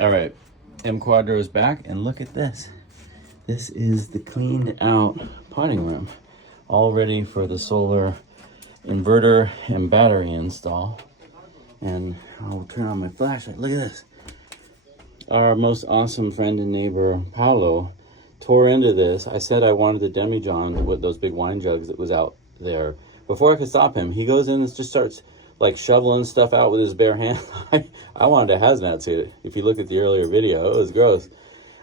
All right, M Quadro is back, and look at this. This is the cleaned out potting room, all ready for the solar inverter and battery install. And I'll turn on my flashlight. Look at this. Our most awesome friend and neighbor, Paolo, tore into this. I said I wanted the demijohn with those big wine jugs that was out there. Before I could stop him, he goes in and just starts like shoveling stuff out with his bare hand. I wanted a hazmat suit. If you look at the earlier video, it was gross.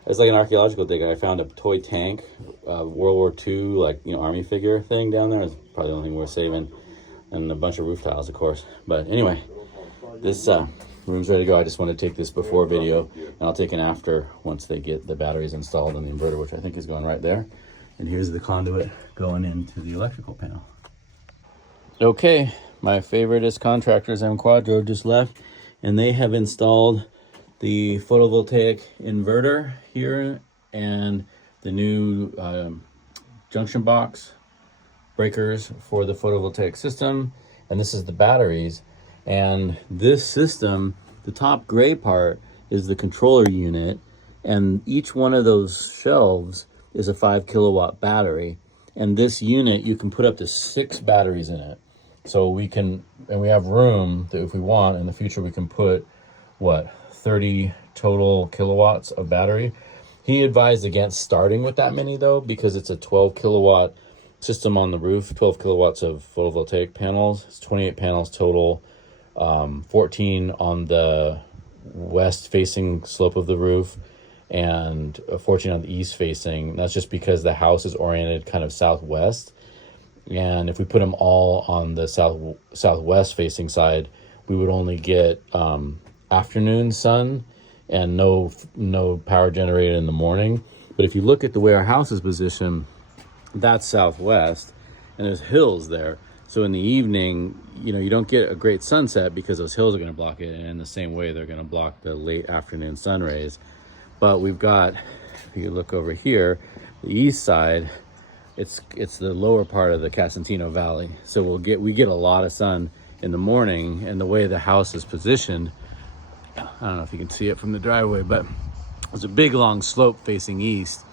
It's like an archaeological dig. I found a toy tank, World War II, like, you know, army figure thing down there. It's probably the only thing worth saving. And a bunch of roof tiles, of course. But anyway, this room's ready to go. I just want to take this before video, and I'll take an after once they get the batteries installed and the inverter, which I think is going right there. And here's the conduit going into the electrical panel. Okay, my favoriteest contractors, M Quadro, just left, and they have installed the photovoltaic inverter here and the new junction box breakers for the photovoltaic system. And this is the batteries. And this system, the top gray part is the controller unit, and each one of those shelves is a 5 kilowatt battery. And this unit, you can put up to 6 batteries in it. So we can, and we have room that if we want in the future, we can put, what, 30 total kilowatts of battery. He advised against starting with that many though, because it's a 12 kilowatt system on the roof, 12 kilowatts of photovoltaic panels. It's 28 panels total, 14 on the west facing slope of the roof and 14 on the east facing. That's just because the house is oriented kind of southwest. And if we put them all on the southwest facing side, we would only get afternoon sun and no power generated in the morning. But if you look at the way our house is positioned, that's southwest, and there's hills there. So in the evening, you know, you don't get a great sunset because those hills are going to block it, and in the same way, they're going to block the late afternoon sun rays. But we've got, if you look over here, the east side, it's the lower part of the Casentino Valley. So we get a lot of sun in the morning, and the way the house is positioned, I don't know if you can see it from the driveway, but there's a big long slope facing east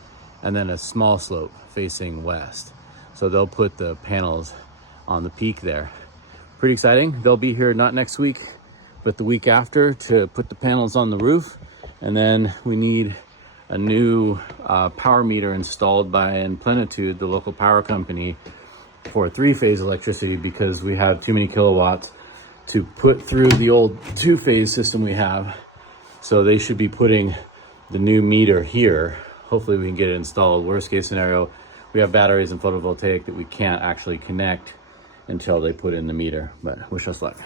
and then a small slope facing west. So they'll put the panels on the peak there. Pretty exciting. They'll be here not next week, but the week after to put the panels on the roof. And then we need a new power meter installed by Plenitude, the local power company, for 3-phase electricity, because we have too many kilowatts to put through the old 2-phase system we have. So they should be putting the new meter here. Hopefully we can get it installed. Worst case scenario, we have batteries and photovoltaic that we can't actually connect until they put in the meter, but wish us luck.